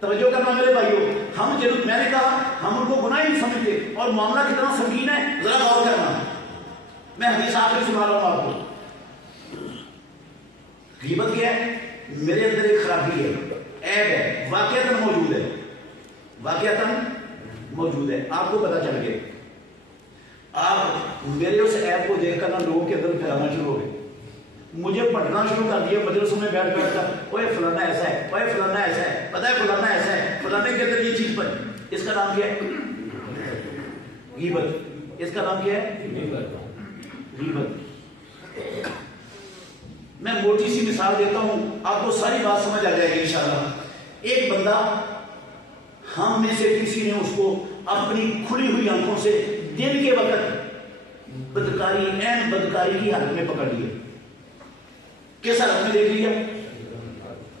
توجہ کرنا میرے بھائیوں، ہم جب میں نے کہا ہم ان کو گناہ نہیں سمجھتے اور معاملہ کتنا سنگین ہے ذرا غور کرنا. میں حدیث آخر سنا رہا ہوں آپ کو. غیبت کیا ہے؟ میرے اندر ایک خرابی ہے، عیب ہے، واقعتاً موجود ہے، واقعتاً موجود ہے، آپ کو پتا چل گیا. آپ میرے اس عیب کو دیکھ کر نا لوگوں کے اندر پھیلانا شروع ہو گئے، مجھے پڑھنا شروع کر دیا مجلسوں میں بیٹھ بیٹھ کر، اوے فلانا ایسا ہے، اوے فلانا ایسا ہے، پتہ ہے فلانا ایسا ہے، فلانے کے اندر یہ چیز پر. اس کا نام کیا ہے؟ غیبت. اس کا نام کیا ہے؟ غیبت. میں موٹی سی مثال دیتا ہوں، آپ کو ساری بات سمجھ آ جائے گی انشاءاللہ. ایک بندہ ہم میں سے کسی نے اس کو اپنی کھلی ہوئی آنکھوں سے دن کے وقت بدکاری، عین بدکاری کی حالت میں پکڑ لیا. کس حالت میں دیکھ لیا؟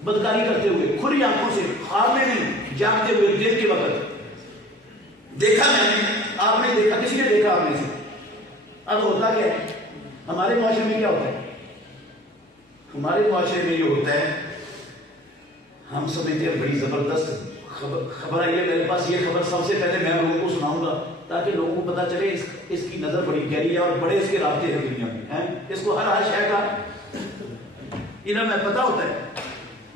بدکاری کرتے ہوئے کھلی آنکھوں سے، خواب میں نہیں، جاگتے ہوئے دن کے وقت دیکھا میں نے، آپ نے دیکھا، کسی نے دیکھا آپ میں سے. اب ہوتا کیا ہے ہمارے معاشرے میں؟ کیا ہوتا ہے ہمارے معاشرے میں؟ یہ ہوتا ہے ہم سمجھتے ہیں بڑی زبردست خبر آئی ہے میرے پاس، یہ خبر سب سے پہلے میں لوگوں کو سناؤں گا تاکہ لوگوں کو پتا چلے اس کی نظر بڑی گہری ہے اور بڑے اس کے رابطے ہیں دنیا میں ہیں. اس کو ہر شے کا انہیں میں پتا ہوتا ہے.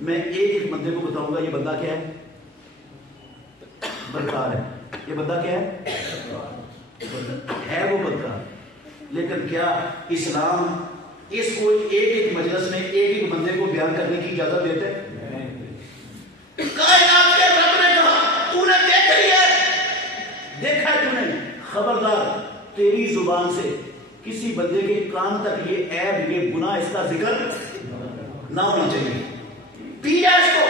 میں ایک بندے کو بتاؤں گا، یہ بندہ کیا ہے؟ بدکار ہے. یہ بندہ کیا ہے وہ بدکار. لیکن کیا اسلام اس کو ایک مجلس میں ایک بندے کو بیان کرنے کی اجازت دیتے ہیں؟ کائنات کے رب نے کہا تو نے دیکھ لیا، دیکھا ہے تو نے، خبردار تیری زبان سے کسی بندے کے کان تک یہ عیب، یہ گناہ، اس کا ذکر نہ ہونا چاہیے. پیا اس کو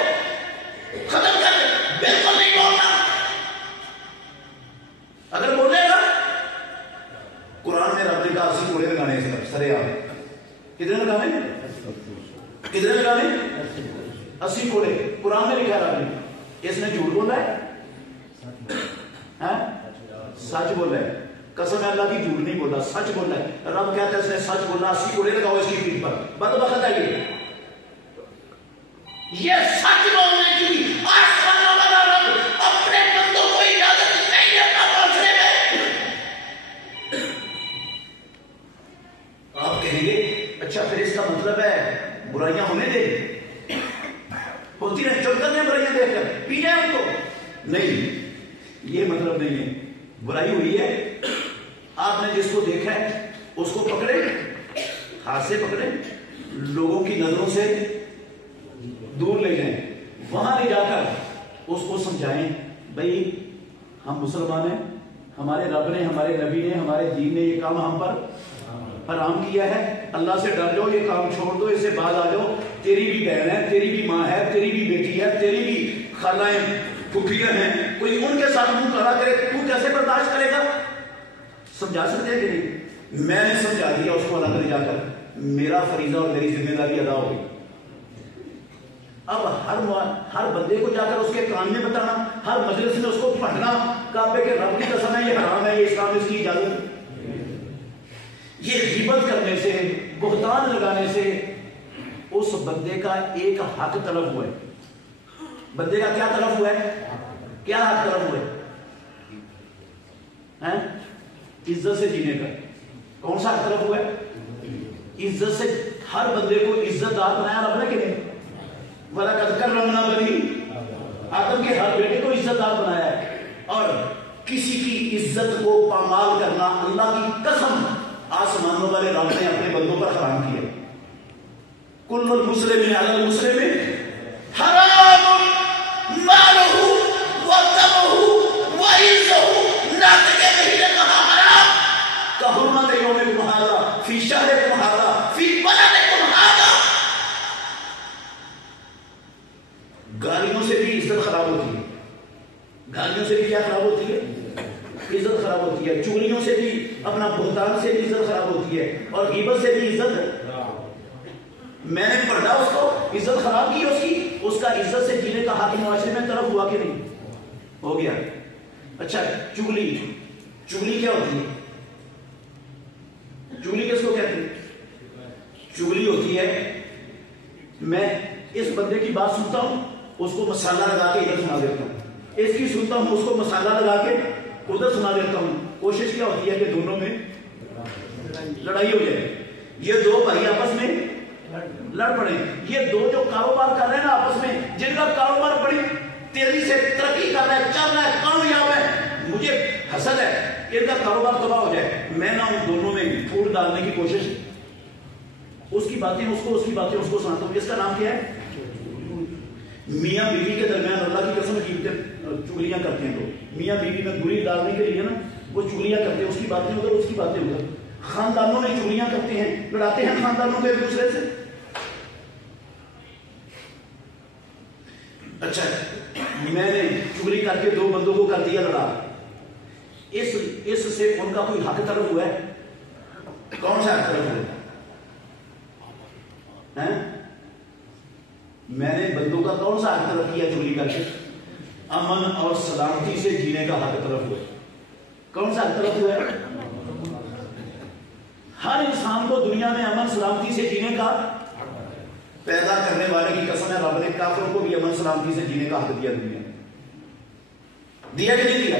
ختم کر دے، بالکل نہیں بولنا. اگر بولے گا قرآن میں رب نے کہا 80 کوڑے لگانے اس طرف سرے آپ کتنے لگانے؟ کتنے لگانے؟ 80 کوڑے. قرآن میں لکھا رب نے. اس نے جھوٹ بولا ہے؟ سچ بولا ہے. قسم اللہ کی جھوٹ نہیں بولا، سچ بولا ہے. رب کہتا ہے اس نے سچ بولا، 80 کوڑے لگاؤ اس کی پیٹھ پر. بدبخت ہے یہ سچ بولنے کی آسمانوں والا رب اپنے بندوں کو اجازت نہیں دیتا معاشرے میں. آپ کہیں گے اچھا پھر اس کا مطلب ہے برائیاں ہونے دے، ہوتی ہیں چل کرنے برائیاں دیکھ کر پی جائیں ان کو؟ نہیں، یہ مطلب نہیں ہے. برائی ہوئی ہے، آپ نے جس کو دیکھا ہے اس کو پکڑے، ہاتھ سے پکڑے، لوگوں کی نظروں سے دور لے جائیں، وہاں لے جا کر اس کو سمجھائیں بھائی ہم مسلمان ہیں، ہمارے رب نے، ہمارے نبی نے، ہمارے دین نے یہ کام ہم پر حرام کیا ہے، اللہ سے ڈر جاؤ، یہ کام چھوڑ دو، اس سے باز آ جاؤ. تیری بھی بہن ہے، تیری بھی ماں ہے، تیری بھی بیٹی ہے، تیری بھی خالائیں پھوپھیاں ہیں، کوئی ان کے ساتھ منہ کھڑا کرے تو کیسے برداشت کرے گا؟ سمجھا سکتے ہیں کہ نہیں؟ میں نے سمجھا دیا اس کو الگ لے جا کر، میرا فریضہ اور میری ذمہ داری ادا ہو گئی. اب ہر بندے کو جا کر اس کے کان میں بتانا، ہر مجلس میں اس کو پڑھنا کعبے کے رب کی قسم ہے یہ حرام ہے، یہ اسلام اس کی اجازت. یہ غیبت کرنے سے، بہتان لگانے سے اس بندے کا ایک حق طلب ہوا ہے. بندے کا کیا طلب ہوا ہے؟ کیا حق طلب ہوا ہے؟ عزت سے جینے کا. کون سا حق طلب ہوا ہے؟ عزت سے. ہر بندے کو عزت دار بنایا رب نے کہ نہیں؟ وَلَقَدْ كَرَّمْنَا بَنِي آدم کے ہر بیٹے کو عزت دار بنایا ہے. اور کسی کی عزت کو پامال کرنا اللہ کی قسم آسمانوں والے رب نے اپنے بندوں پر حرام کیا. کل المسلم علی المسلم حرام مالہ ودمہ وعرضہ. ناطق کہیں نے کہا حرام کا حرمت یومکم ھذا فی شہرکم ھذا فی بلدکم ھذا. گالیوں سے بھی عزت خراب ہوتی ہے. گالیوں سے بھی کیا خراب ہوتی ہے؟ عزت خراب ہوتی ہے. چوریوں سے بھی، اپنا بہتان سے بھی عزت خراب ہوتی ہے، اور غیبت سے بھی عزت ہے. میں نے پڑھا اس کو، عزت خراب کی اس کی، اس کا عزت سے جینے کا حق معاشرے میں طرف ہوا کہ نہیں؟ ہو گیا. اچھا چگلی، چگلی کیا ہوتی ہے؟ چگلی کس کو کہتے ہیں؟ چگلی ہوتی ہے میں اس بندے کی بات سنتا ہوں اس کو مسالہ لگا کے ادھر سنا دیتا ہوں، اس کی سنتا ہوں اس کو مسالہ لگا کے ادھر سنا دیتا ہوں. کوشش کیا ہوتی ہے کہ دونوں میں لڑائی ہو جائے، یہ دو بھائی آپس میں لڑ پڑے. یہ دو جو کاروبار کر رہے ہیں نا آپس میں، جن کا کاروبار بڑی تیزی سے ترقی کر رہا ہے، چل رہا ہے، کامیاب ہے، مجھے حسد ہے ان کا کاروبار تباہ ہو جائے. میں نہ ان دونوں میں پھوٹ ڈالنے کی کوشش، اس کی باتیں اس کو، اس کی باتیں اس کو سناتا ہوں. اس کا نام کیا ہے؟ میاں بیوی کے درمیان اللہ کی قسم چگلیاں کرتے ہیں لوگ. میاں بیوی میں بری ڈالنے کے لیے نا وہ چگلیاں کرتے ہیں، اس کی باتیں ادھر، اس کی باتیں ادھر. خاندانوں میں چگلیاں کرتے ہیں، لڑاتے ہیں خاندانوں کو ایک دوسرے سے. اچھا میں نے چگلی کر کے دو بندوں کو کر دیا لڑا، اس سے ان کا کوئی حق طلب ہوا ہے؟ کون سا حق طلب ہوا ہے؟ میں نے بندوں کا کون سا حق طلب کیا چگلی کر کے؟ امن اور سلامتی سے جینے کا حق طلب ہوا ہے. کون سا حق طلب ہوا ہے؟ ہر انسان کو دنیا میں امن سلامتی سے جینے کا، پیدا کرنے والے کی قسم ہے رب نے کافروں کو بھی امن سلامتی سے جینے کا حق دیا. دنیا دیا کہ نہیں دیا؟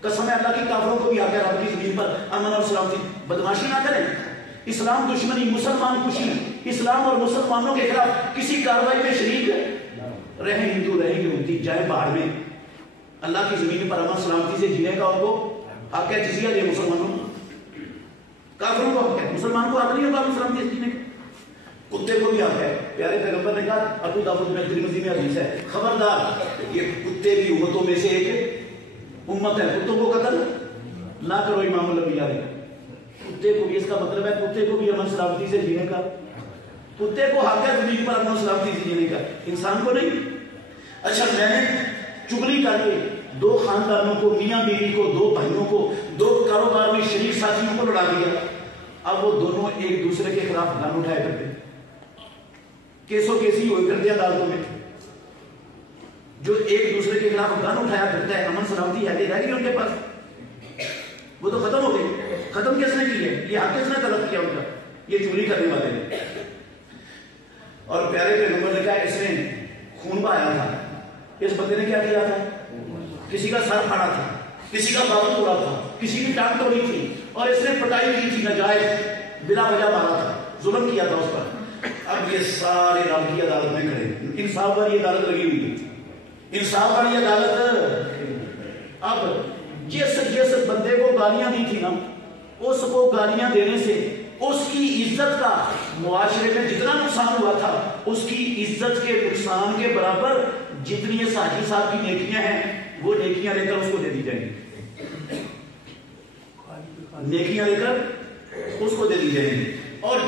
قسم ہے اللہ کی، کافروں کو بھی حق ہے رب کی زمین پر امن اور سلامتی. بدماشی نہ کریں، اسلام دشمنی، مسلمان خوشی، اسلام اور مسلمانوں کے خلاف کسی کارروائی میں شریک رہیں ہندو رہیں یہودی جائے باہر میں، اللہ کی زمین پر امن سلامتی سے جینے کا ان کو حق ہے. جزیہ دے مسلمانوں کو، کافروں کو حق ہے، مسلمان کو حق نہیں ہوگا امن سلامتی سے جینے کا. کتے کو بھی حق ہے. پیارے پیغمبر نے کہا، ابو داؤد میں ترمذی میں حدیث ہے، خبردار یہ کتے کی امتوں میں سے ایک امت ہے، کتوں کو قتل نہ کرو. امام الانبیاء نے کتے کو بھی، اس کا مطلب ہے کتے کو بھی امن سلامتی سے جینے کا، کتے کو حق ہے زمین پر امن سلامتی سے جینے کا، انسان کو نہیں. اچھا میں نے چگلی کر کے دو خاندانوں کو، میاں بیوی کو، دو بھائیوں کو، دو کاروبار میں شریک ساتھیوں کو لڑا دیا. اب وہ دونوں ایک دوسرے کے خلاف گن اٹھایا کرتے، کیسوں کیسی ہوئی کرتے ہیں عدالتوں میں. جو ایک دوسرے کے خلاف گن اٹھایا کرتا ہے، امن سلامتی ہے رہ گئی ان کے پاس؟ وہ تو ختم ہو گئی. ختم کس نے کی ہے؟ یہ حق کس نے طلب کیا ان کا؟ یہ چگلی کرنے والے نے. اور پیارے پیغمبر نے کہا اس نے خون بہایا تھا. اس بندے نے کیا کیا تھا؟ کسی کا سر پھاڑا تھا، کسی کا بازو توڑا تھا، کسی کی ٹانگ توڑی تھی، اور اس نے پٹائی کی تھی، ناجائز بلا وجہ مارا تھا، ظلم کیا تھا اس پر. اب یہ سارے رب کی عدالت میں کھڑے، انصاف والی عدالت لگی ہوئی ہے، انصاف والی عدالت. اب جس بندے کو گالیاں دی تھی نا، اس کو گالیاں دینے سے اس کی عزت کا معاشرے میں جتنا نقصان ہوا تھا، اس کی عزت کے نقصان کے برابر جتنی ساجی صاحب کی نیکیاں ہیں وہ نیکیاں لے کر اس کو دے دی جائیں گی، نیکیاں لے کر اس کو دے دی جائیں گی. اور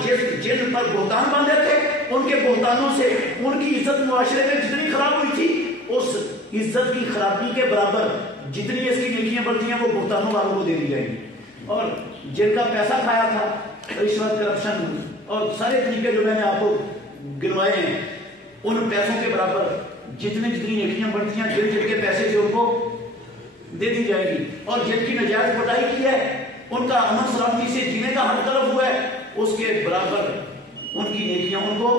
جن پر بہتان باندھے تھے ان کے بہتانوں سے ان کی عزت معاشرے میں جتنی خراب ہوئی تھی، اس عزت کی خرابی کے برابر جتنی اس کی نیکیاں بڑھتی ہیں وہ بہتانوں والوں کو دے دی جائیں گی. اور جن کا پیسہ کھایا تھا، رشوت، کرپشن اور سارے طریقے جو میں نے آپ کو گنوائے ہیں، ان پیسوں کے برابر جتنی نیکیاں بڑھتی ہیں، جن کے پیسے سے ان کو دے دی جائے گی. اور جن کی نجائز پٹائی کی ہے، ان کا امن سلامتی سے جینے کا حق طلب ہوا ہے، اس کے برابر ان کی نیکیاں ان کو،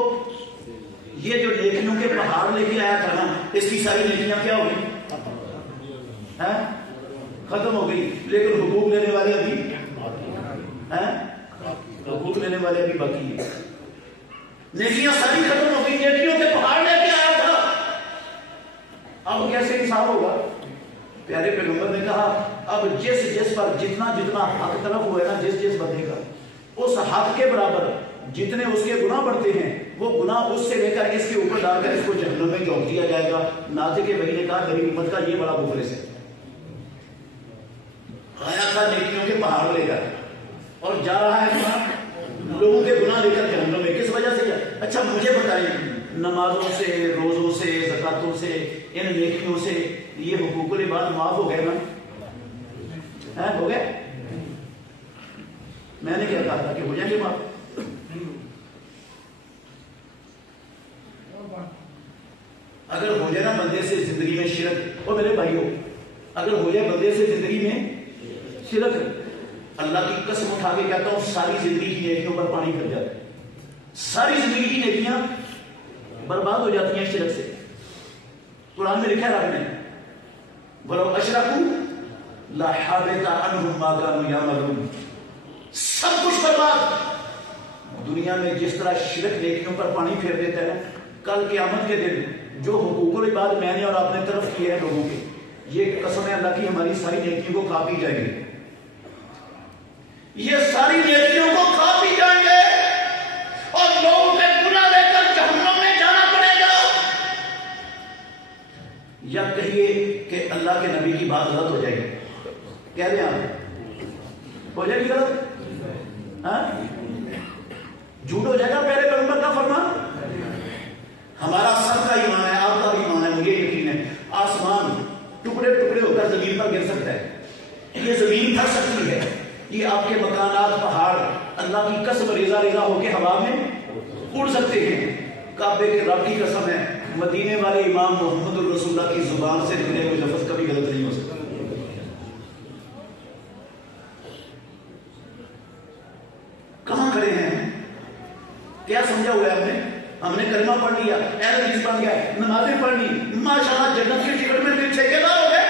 یہ جو نیکیوں کے پہاڑ لے کے آیا تھا نا، اس کی ساری نیکیاں کیا ہو گئی؟ ختم ہو گئی. لیکن حقوق لینے والے ابھی حقوق لینے والے ابھی باقی ہیں. نیکیاں ساری ختم ہو گئی، نیکیوں کے پہاڑ لے کے آیا تھا. اب کیسے انصاف ہوگا؟ پیارے پیغمبر نے کہا اب جس پر جتنا حق طلب ہوا ہے نا، جس بندے کا، اس حق کے برابر جتنے اس کے گناہ بڑھتے ہیں، وہ گناہ اس سے لے کر اس کے اوپر ڈال کر اس کو جہنم میں جھونک دیا جائے گا. ناطق وحی نے کہا میری امت کا یہ بڑا مفلس ہے، آیا تھا نیکیوں کے پہاڑ لے کر اور جا رہا ہے لوگوں کے گناہ لے کر جہنم میں. کس وجہ سے؟ اچھا مجھے بتائیں، نمازوں سے، روزوں سے، زکاتوں سے، ان نیکیوں سے یہ حقوق العباد معاف ہو گئے نا؟ ہو گئے؟ میں نے کیا کہا تھا کہ ہو جائیں گے معاف؟ اگر ہو جائے نا بندے سے زندگی میں شرک، اور میرے بھائیوں اگر ہو جائے بندے سے زندگی میں شرک، اللہ کی قسم اٹھا کے کہتا ہوں ساری زندگی کی نیکیوں پر پانی پھر جاتا ہے، ساری زندگی کی نیکیاں برباد ہو جاتی ہیں شرک سے. قرآن میں لکھا ہے رب نے وَلَوْ أَشْرَكُوا لَحَبِطَ عَنْهُمْ مَا كَانُوا يَعْمَلُونَ. سب کچھ برباد. دنیا میں جس طرح شرک نیکیوں پر پانی پھیر دیتا ہے، کل قیامت کے دن جو حقوق العباد میں نے اور آپ نے طرف کیے ہیں لوگوں کے، یہ قسم ہے اللہ کی ہماری ساری نیکیوں کو کھا پی جائیں گے. یہ ساری نیکیوں کو کھا پی جائیں گے اور لوگوں پہ گناہ لے کر جہنم میں جانا پڑے گا. یا کہیے کہ اللہ کے نبی کی بات غلط ہو جائے گی. کہہ رہے ہیں آپ ہو جائے گی غلط؟ جھوٹ ہو جائے گا پہلے پیغمبر کا فرمان. ہمارا سب کا ایمان ہے، آپ کا بھی ایمان ہے، مجھے یقین ہے آسمان ٹکڑے ٹکڑے ہو کر زمین پر گر سکتا ہے، یہ زمین تھک سکتی ہے، یہ آپ کے مکانات پہاڑ اللہ کی قسم ریزہ ریزہ ہو کے ہوا میں اڑ سکتے ہیں. کعبے کے رب کی قسم ہے مدینے والے امام محمد الرسول اللہ کی زبان سے نکلے ہوئے لفظ کبھی غلط نہیں ہو سکتا. کہاں کھڑے ہیں؟ کیا سمجھا ہوا ہے ہم نے کلمہ پڑھ لیا، اہل حدیث بن گیا، نمازیں پڑھ لی، ماشاءاللہ جنت کی ٹکٹ میں بھی ٹھیکیدار ہو گئے.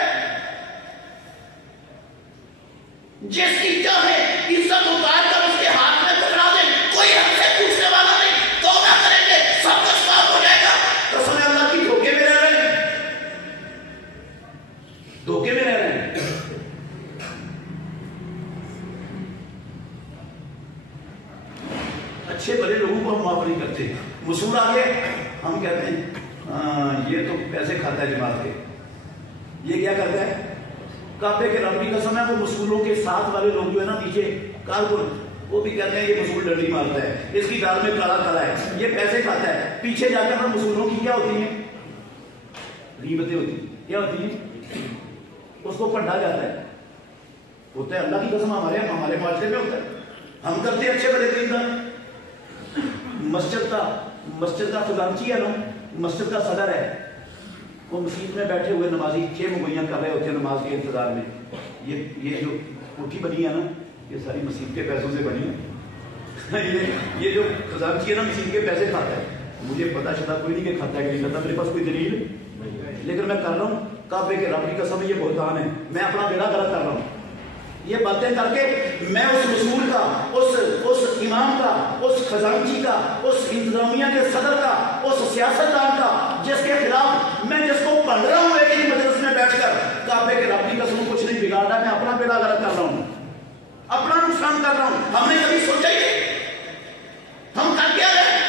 جس کی چاہے عزت اتار کر اس کے ہاتھ میں پکڑا دے، کوئی ہم سے پوچھنے والا نہیں، توبہ کریں گے سب کچھ معاف ہو جائے گا. قسم اللہ کی دھوکے میں رہ رہے ہیں، دھوکے میں رہ رہے ہیں. اچھے بڑے لوگوں کو ہم معاف نہیں کرتے. وصول آ گئے ہم کہتے ہیں یہ تو پیسے کھاتا ہے جماعت کے. یہ کیا کرتا ہے؟ کعبے کے رب کی قسم ہے وہ وصولوں کے ساتھ والے لوگ جو ہے نا پیچھے کارکن، وہ بھی کہتے ہیں یہ وصول ڈنڈی مارتا ہے، اس کی دال میں کالا کالا ہے، یہ پیسے کھاتا ہے. پیچھے جا کر ہم وصولوں کی کیا ہوتی ہیں؟ غیبتیں ہوتی ہیں. کیا ہوتی ہیں؟ اس کو پڑھا جاتا ہے. ہوتا ہے اللہ کی قسم ہمارے معاشرے میں ہوتا ہے. ہم کرتے ہیں اچھے بڑے دین دار. مسجد کا خزانچی ہے نا، مسجد کا صدر ہے، وہ مسجد میں بیٹھے ہوئے نمازی 6 مغویاں کر رہے ہوتے ہیں نماز کے انتظار میں. یہ جو کوٹھی بنی ہے نا یہ ساری مسجد کے پیسوں سے بنی ہے. یہ جو خزانچی ہے نا مسجد کے پیسے کھاتا ہے. مجھے پتا چلا کوئی نہیں کہ کھاتا ہے کہ نہیں کھاتا، میرے پاس کوئی دلیل لیکن میں کر رہا ہوں. کعبے کے رب کی قسم یہ بہتان ہے، میں اپنا بیڑا غرق کر رہا ہوں. یہ باتیں کر کے میں اس رسول کا، اس امام کا، اس خزانچی کا، اس انتظامیہ کے صدر کا، اس سیاستدان کا جس کے خلاف میں جس کو پڑھ رہا ہوں ایک ہی مجلس میں بیٹھ کر، کعبے کے رب کی قسم کچھ نہیں بگاڑ رہا، میں اپنا بیڑا غرق کر رہا ہوں، اپنا نقصان کر رہا ہوں. ہم نے کبھی سوچا ہی ہم کر کیا رہے؟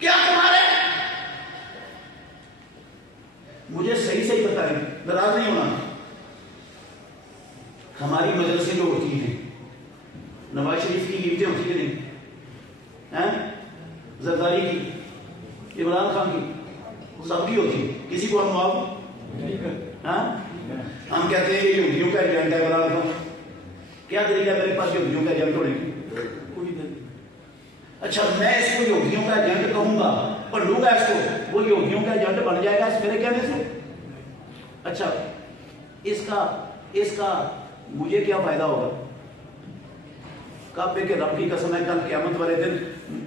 کیا کما رہے؟ مجھے صحیح پتا ہے، ناراض نہیں ہونا. ہماری مجلسیں جو ہوتی ہیں نواز شریف کی لیڈیں ہوتی ہیں نہیں، زرداری کی، عمران خان کی، سب کی ہوتی ہے. کسی کو ہم معاف ہم کہتے ہیں یہ یہودیوں کا ایجنٹ ہے عمران خان. کیا طریقہ ہے میرے پاس یہودیوں کا ایجنٹ ہونے کی؟ کوئی نہیں. اچھا میں اس کو یہودیوں کا ایجنٹ کہوں گا، پڑھوں گا اس کو، وہ یہودیوں کا ایجنٹ بن جائے گا میرے کہنے سے. اچھا اس کا مجھے کیا فائدہ ہوگا؟ کعبے کے رب کی قسم ہے کل قیامت والے دن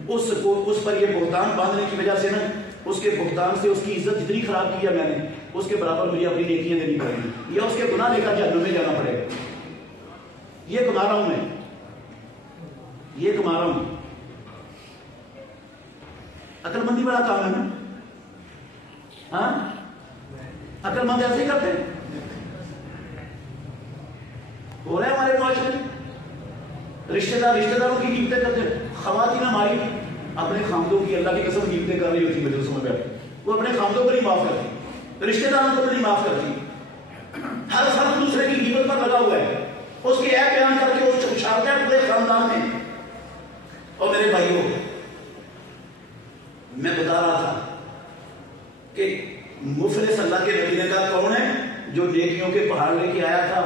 اس پر یہ بہتان باندھنے کی وجہ سے نا، اس کے بہتان سے اس کی عزت جتنی خراب کی ہے میں نے، اس کے برابر مجھے اپنی نیکیاں دینی پڑیں گی یا اس کے گناہ لے کر جہنم میں جانا پڑے گا. یہ کما رہا ہوں میں، یہ کما رہا ہوں. عقل مندی والا کام ہے نا. ہاں عقل مند ایسے ہی کرتے ہیں. ہو رہا ہے ہمارے معاشرے میں رشتہ داروں کی قیمتیں کرتے ہیں. خواتین ہماری اپنے خامدوں کی اللہ کی قسم قیمتیں کر رہی ہوتی مجلسوں میں بیٹھ، وہ اپنے خامدوں کو نہیں معاف کرتی، رشتہ داروں کو نہیں معاف کرتی. ہر فرد دوسرے کی قیمت پر لگا ہوا ہے، اس کے عیب بیان کر کے اس اچھالتا ہے پورے خاندان میں. اور میرے بھائیوں میں بتا رہا تھا کہ مفلس اللہ کے نبی نے کہا کون ہے؟ جو نیکیوں کے پہاڑ لے کے آیا تھا،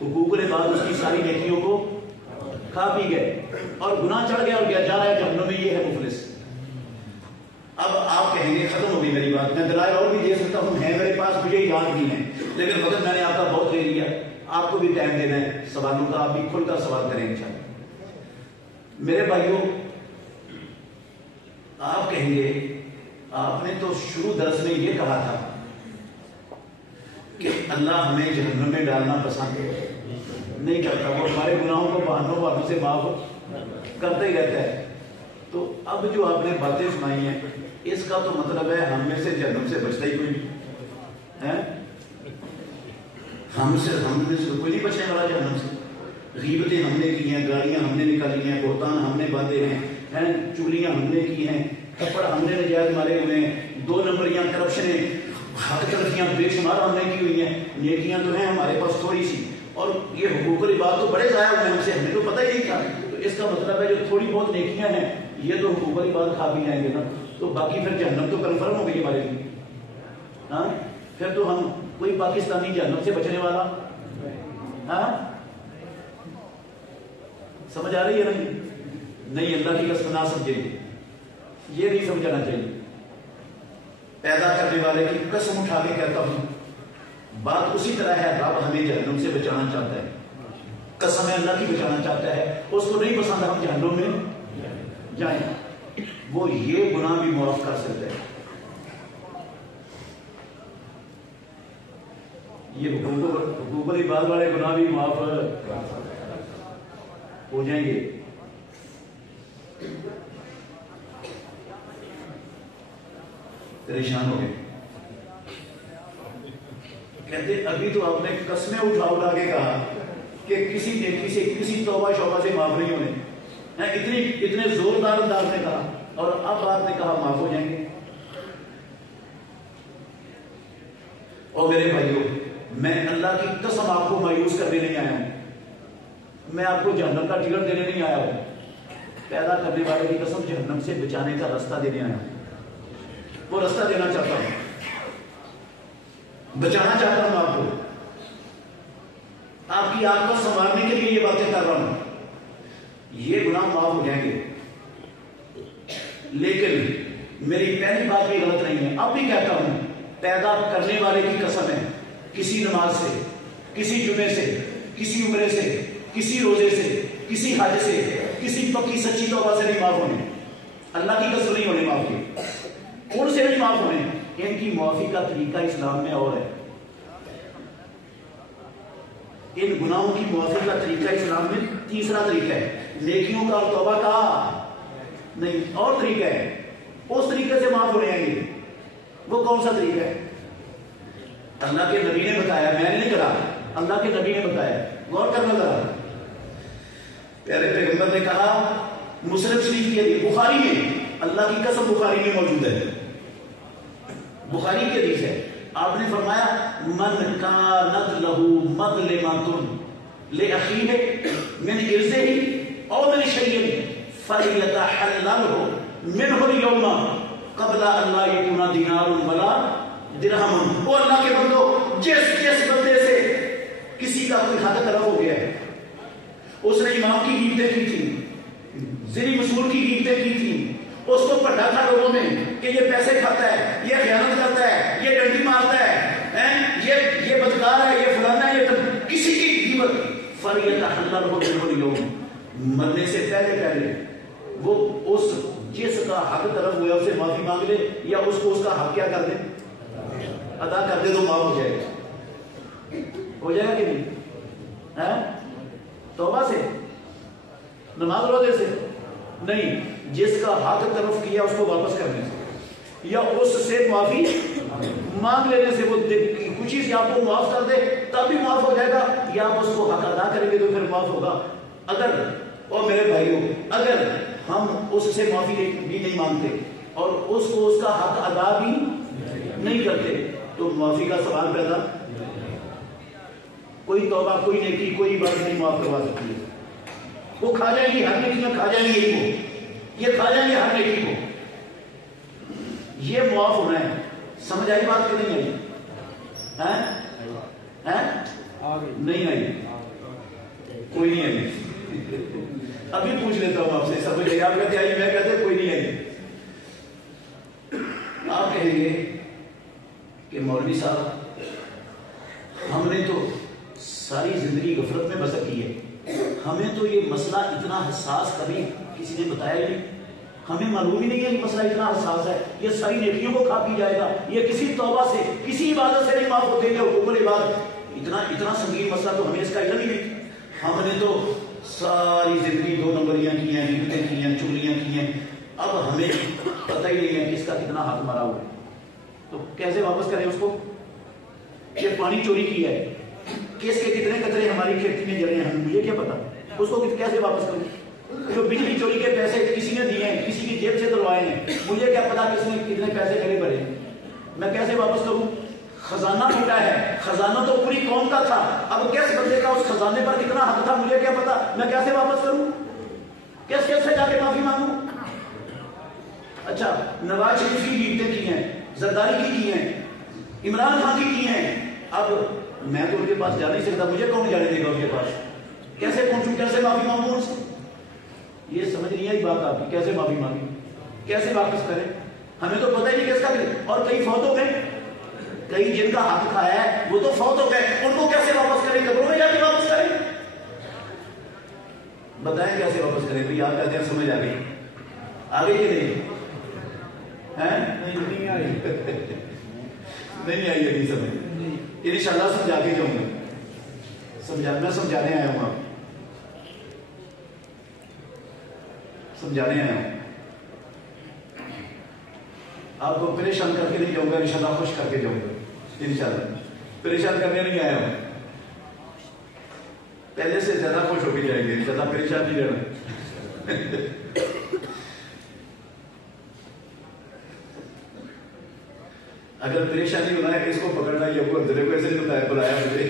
حقوق نے بعد اس کی ساری نیکیوں کو کھا پی گئے اور گناہ چڑھ گیا اور گیا جا رہا ہے جہنم میں. یہ ہے مفلس. اب آپ کہیں گے ختم ہو گئی میری بات، میں دلائل اور بھی دے سکتا ہوں، ہے میرے پاس، مجھے یاد بھی ہے، لیکن وقت میں نے آپ کا بہت لے لیا. آپ کو بھی ٹائم دینا ہے سوالوں کا، آپ بھی کھل کر سوال کریں انشاءاللہ. میرے بھائیوں آپ کہیں گے آپ نے تو شروع درس میں یہ کہا تھا کہ اللہ ہمیں جہنم میں ڈالنا پسند نہیں کرتا، وہ ہمارے گناہوں کو بہانوں سے معاف کرتا ہی رہتا ہے۔ تو اب جو آپ نے باتیں سنائی ہیں اس کا تو مطلب ہے ہم میں سے جہنم سے بچتا ہی کوئی نہیں، ہم میں سے کوئی نہیں بچنے والا جہنم سے۔ غیبتیں ہم نے کی ہیں، گالیاں ہم نے نکالی ہیں، بہتان ہم نے باندھے ہیں، چگلیاں ہم نے کی ہیں، تھپڑ ہم نے نجائز مارے ہوئے ہیں، 2 نمبریاں کرپشنیں حق تلفیاں بے شمار ہم نے کی ہوئی ہیں، نیکیاں تو ہیں ہمارے پاس تھوڑی سی، اور یہ حقوق العباد تو بڑے ضائع ہوئے ہم سے، ہمیں تو پتہ ہی نہیں تھا۔ تو اس کا مطلب ہے جو تھوڑی بہت نیکیاں ہیں یہ تو حقوق العباد کھا بھی جائیں گے نا، تو باقی پھر جہنم تو کنفرم ہو گئی ہمارے لیے۔ ہاں پھر تو ہم کوئی پاکستانی جہنم سے بچنے والا، ہاں سمجھ آ رہی ہے نہیں؟ اللہ کی قسم نہ سمجھے، یہ نہیں سمجھانا چاہیے۔ پیدا کرنے والے کی قسم اٹھا کے کہتا ہوں بات اسی طرح ہے، رب ہمیں جہنم سے بچانا چاہتا ہے، قسم اللہ کی بچانا چاہتا ہے، اس کو نہیں پسند ہم جہنم میں جائیں، وہ یہ گناہ بھی معاف کر سکتا ہے، یہ حقوق العباد والے گناہ بھی معاف ہو جائیں گے۔ پریشان ہو گئے، کہتے ابھی تو آپ نے قسمیں اٹھا کے کہا کہ کسی نیکی سے کسی توبہ شوبہ سے معاف نہیں ہونے، اتنے زوردار انداز نے کہا، اور اب آپ نے کہا معاف ہو جائیں گے۔ اور میرے بھائیوں میں اللہ کی قسم آپ کو مایوس کرنے نہیں آیا ہوں، میں آپ کو جہنم کا ٹکٹ دینے نہیں آیا ہوں، پیدا کرنے والے کی قسم جہنم سے بچانے کا راستہ دینے آیا ہوں، وہ راستہ دینا چاہتا ہوں، بچانا چاہتا ہوں آپ کو، آپ کی آنکھ کو سنوارنے کے لیے یہ باتیں کر رہا ہوں، یہ گناہ معاف ہو جائیں گے۔ لیکن میری پہلی بات بھی غلط نہیں ہے، اب بھی کہتا ہوں پیدا کرنے والے کی قسم ہے کسی نماز سے، کسی جمعے سے، کسی عمرے سے، کسی روزے سے، کسی حج سے، کسی پکی سچی توبہ سے نہیں معاف ہونے، اللہ کی قسم نہیں ہونے معاف کی، ان سے نہیں معاف ہونے، ان کی معافی کا طریقہ اسلام میں اور ہے، ان گناہوں کی معافی کا طریقہ اسلام میں تیسرا طریقہ ہے، نیکیوں کا اور توبہ کا نہیں، اور طریقہ ہے، اس طریقے سے معاف ہونے آئیں گے۔ وہ کون سا طریقہ ہے؟ اللہ کے نبی نے بتایا، میں نے نہیں کہا، اللہ کے نبی نے بتایا، غور کرنا ذرا۔ پیارے پیغمبر نے کہا مسلم شریف کے حدیث، بخاری میں، اللہ کی قسم بخاری میں موجود ہے، بخاری کی حدیث ہے، آپ نے فرمایا من کانت لہ مظلمۃ لاخیہ من عرضہ او من شیء فلیتحللہ منہ اليوم قبل ان لا یکون دینار ولا درہم۔ وہ اللہ کے بندو، جس بندے سے کسی کا کوئی حق طرف ہو گیا ہے، اس نے امام کی غیبتیں کی تھی، زنی وصول کی غیبتیں کی تھی، اس کو پڑھا تھا لوگوں میں کہ یہ پیسے کھاتا ہے، یہ خیانت کرتا ہے، یہ ڈنڈی مارتا ہے، یہ بدکار ہے، یہ فلانا ہے، یہ کسی کی غیبت، فلیتحللہ منہ اليوم، مرنے سے پہلے وہ اس جس کا حق طرف ہوا اسے معافی مانگ لے، یا اس کو اس کا حق کیا کر دے، ادا کر دے، تو معاف ہو جائے گا، ہو جائے گا کہ نہیں؟ توبہ سے، نماز روزے سے نہیں، جس کا حق طرف کیا اس کو واپس کرنے سے، یا اس سے معافی مانگ لینے سے، وہ کچھ چیز آپ کو معاف کر دے تب بھی معاف ہو جائے گا، یا آپ اس کو حق ادا کریں گے تو پھر معاف ہوگا۔ اگر، اور میرے بھائیوں، اگر ہم اس سے معافی بھی نہیں مانگتے اور اس کو اس کا حق ادا بھی نہیں کرتے تو معافی کا سوال پیدا، کوئی توبہ، کوئی نیکی، کوئی بات نہیں معاف کروا سکتی ہے، وہ کھا جائیں گی، ہر نیکی میں کھا جائیں گے، یہ کھا جائیں گے ہر نیکی کو، یہ معاف ہونا ہے۔ سمجھ آئی بات کہ نہیں آئی؟ نہیں آئی، کوئی نہیں آئی، ابھی پوچھ لیتا ہوں آپ سے، سمجھ آئی؟ آپ کہتے آئی، میں کہتے کوئی نہیں آئی۔ آپ کہیں گے کہ مولوی صاحب ہم نے تو ساری زندگی غفلت میں بسر کی ہے، ہمیں تو یہ مسئلہ اتنا حساس کبھی کسی نے بتایا ہی نہیں، ہمیں معلوم ہی نہیں ہے کہ مسئلہ اتنا حساس ہے، یہ ساری نیکیوں کو کھا پی جائے گا، یہ کسی توبہ سے کسی عبادت سے نہیں معاف ہوتے ہیں حقوق العباد، اتنا سنگین مسئلہ تو ہمیں اس کا علم ہی نہیں۔ ہم نے تو ساری زندگی 2 نمبریاں کی ہیں، غیبتیں کی ہیں، چغلیاں کی ہیں، اب ہمیں پتہ ہی نہیں ہے کہ اس کا کتنا حق مرا ہوا ہے، تو کیسے واپس کریں اس کو؟ یہ پانی چوری کیا ہے، کہ اس کے کتنے قطرے ہماری کھیتی میں جلے ہیں، مجھے کیا پتا، اس کو کیسے واپس کروں؟ جو بجلی چوری کے پیسے کسی نے دیے ہیں، کسی کی جیب سے دلوائے ہیں، مجھے کیا پتا کس نے کتنے پیسے میرے بھرے، میں کیسے واپس کروں؟ خزانہ ٹوٹا ہے، خزانہ تو پوری قوم کا تھا، اب کس بندے کا اس خزانے پر کتنا حق تھا مجھے کیا پتا، میں کیسے واپس کروں؟ کس سے جا کے معافی مانگوں؟ اچھا، نواز شریف کی غیبتیں کی ہیں، زرداری کی ہیں، عمران خان کی ہیں، اب میں تو ان کے پاس جا نہیں سکتا، مجھے کون جانے دے گا ان کے پاس؟ کیسے پہنچوں، کیسے معافی مانگوں ان سے؟ یہ سمجھ نہیں آئی بات آپ کی، کیسے معافی مانگی، کیسے واپس کریں؟ ہمیں تو پتہ ہی نہیں کس کا کریں، اور کئی فوت ہو گئے، کئی جن کا حق کھایا ہے وہ تو فوت ہو گئے، ان کو کیسے واپس کریں؟ قبروں میں جا کے واپس کریں؟ بتائیں کیسے واپس کریں؟ تو آپ کہتے ہیں سمجھ آ گئی، آگے کہ نہیں؟ نہیں آئی، نہیں آئی ابھی سمجھ، انشاءاللہ سمجھا کے جاؤں گا، میں سمجھانے آیا ہوں، سمجھانے آیا ہوں، آپ کو پریشان کر کے نہیں جاؤں گا، انشاءاللہ خوش کر کے جاؤں گا، انشاءاللہ پریشان کرنے نہیں آیا ہوں، پہلے سے زیادہ خوش ہو کے جائیں گے، انشاءاللہ پریشان نہیں رہنا۔ اگر پریشانی ہونا ہے کہ اس کو پکڑنا ہے، یہ کو اندرے کو ایسے نہیں بتایا، بلایا مجھے،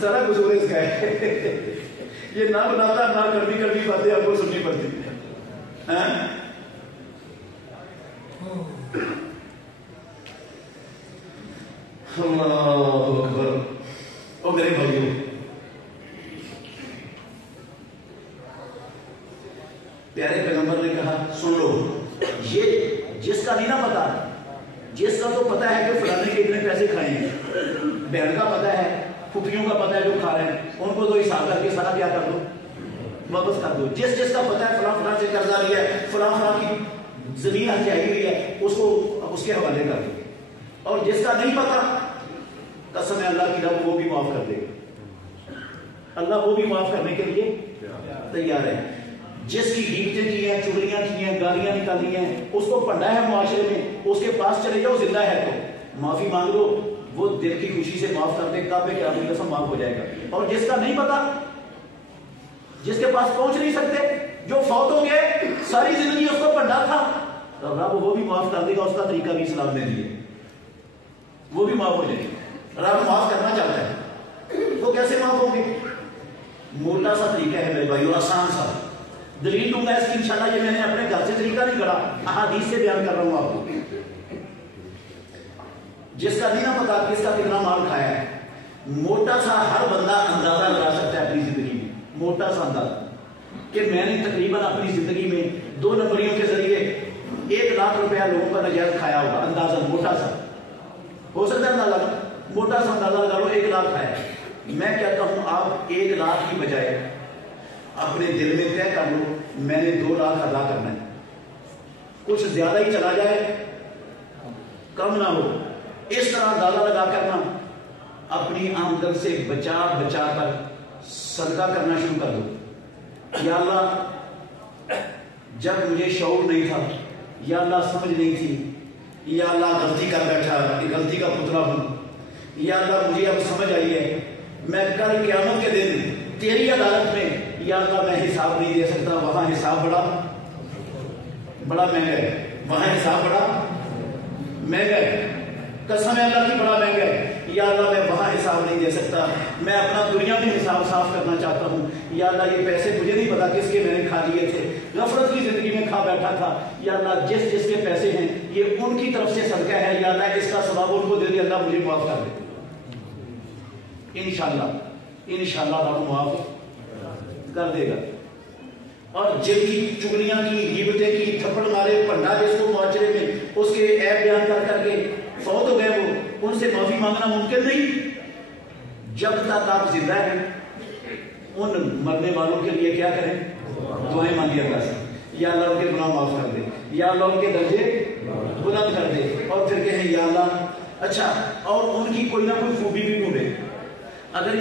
سارا قصور اس کا ہے، یہ نہ بناتا نہ کڑوی باتیں آپ کو سننی پڑتی ہیں۔ اللہ اکبر۔ او میرے بھائیوں، پیارے پیغمبر نے کہا سن لو، یہ جس کا نہیں نہ پتا، جس کا تو پتا ہے کہ فلانے کے اتنے پیسے کھائے ہیں، بہن کا پتا ہے، پھوپھیوں کا پتا ہے جو کھا رہے ہیں، ان کو تو حساب کر کے سارا کیا کر دو، واپس کر دو۔ جس کا پتا ہے فلاں سے قرضہ لیا ہے، فلاں کی زمین ہتھیائی ہوئی ہے، اس کو اس کے حوالے کر دو، اور جس کا نہیں پتا، قسم ہے اللہ کی رب وہ بھی معاف کر دے گا، اللہ وہ بھی معاف کرنے کے لیے تیار ہے۔ جس کی غیبتیں کی ہیں، چغلیاں کی ہیں، گالیاں نکالی ہیں، اس کو پڑھا ہے معاشرے میں، اس کے پاس چلے جاؤ زندہ ہے تو معافی مانگ لو، وہ دل کی خوشی سے معاف کر دے، کعبے کے آدمی قسم معاف ہو جائے گا۔ اور جس کا نہیں پتا، جس کے پاس پہنچ نہیں سکتے، جو فوت ہو گئے، ساری زندگی اس کو پڑھا تھا، تو رب وہ بھی معاف کر دے گا، اس کا طریقہ بھی اسلام نے دیا، وہ بھی معاف ہو جائے گا۔ رب معاف کرنا چاہتا ہے، وہ کیسے معاف ہوں گے؟ موٹا سا طریقہ ہے میرے بھائیو، آسان سا، دلیل دوں گا اس کی انشاءاللہ، یہ میں نے اپنے گھر سے طریقہ نہیں کرا، احادیث سے بیان کر رہا ہوں آپ کو۔ جس کا نہیں نہ پتا کس کا کتنا مال کھایا ہے، موٹا سا ہر بندہ اندازہ لگا سکتا ہے اپنی زندگی میں، موٹا سا اندازہ کہ میں نے تقریباً اپنی زندگی میں 2 نمبریوں کے ذریعے 1 لاکھ روپیہ لوگوں کا ناجائز کھایا ہوگا، اندازہ موٹا سا ہو سکتا ہے، اندازہ موٹا سا اندازہ لگا لو 1 لاکھ کھایا ہے۔ میں کہتا ہوں آپ 1 لاکھ کی بجائے اپنے دل میں طے کر لو میں نے 2 لاکھ ادا کرنا ہے، کچھ زیادہ ہی چلا جائے کم نہ ہو، اس طرح اندازہ لگا کرنا، اپنی آمدن سے بچا کر صدقہ کرنا شروع کر دو۔ یا اللہ جب مجھے شعور نہیں تھا، یا اللہ سمجھ نہیں تھی، یا اللہ غلطی کر بیٹھا، غلطی کا پتلا بن، یا اللہ مجھے اب سمجھ آئی ہے، میں کل قیامت کے دن تیری عدالت میں یا اللہ میں حساب نہیں دے سکتا، وہاں حساب بڑا مہنگا ہے، وہاں حساب بڑا مہنگا ہے، قسم ہے اللہ کی بڑا مہنگا ہے، یا اللہ میں وہاں حساب نہیں دے سکتا، میں اپنا دنیا میں حساب صاف کرنا چاہتا ہوں، یا اللہ یہ پیسے مجھے نہیں پتا کس کے میں نے کھا لیے تھے، غفلت کی زندگی میں کھا بیٹھا تھا، یا اللہ جس کے پیسے ہیں یہ ان کی طرف سے صدقہ ہے، یا اللہ اس کا ثواب ان کو دے دے، اللہ مجھے معاف کر دے، انشاءاللہ اللہ معاف کر دے گا۔ اور جن کی چغلیاں کی، غیبتیں کی، تھپڑ مارے، پنڈا جس کو معاشرے میں اس کے عیب بیان کر کے فوت ہو گئے، وہ ان سے معافی مانگنا ممکن نہیں۔ جب تک آپ زندہ ہیں ان مرنے والوں کے لیے کیا کریں؟ دعائیں مانگی اللہ سے، یا اللہ ان کے گناہ معاف کر دے، یا اللہ ان کے درجے بلند کر دے، اور پھر کہیں یا اللہ اچھا اور ان کی کوئی نہ کوئی خوبی بھی ڈھونڈے. اگر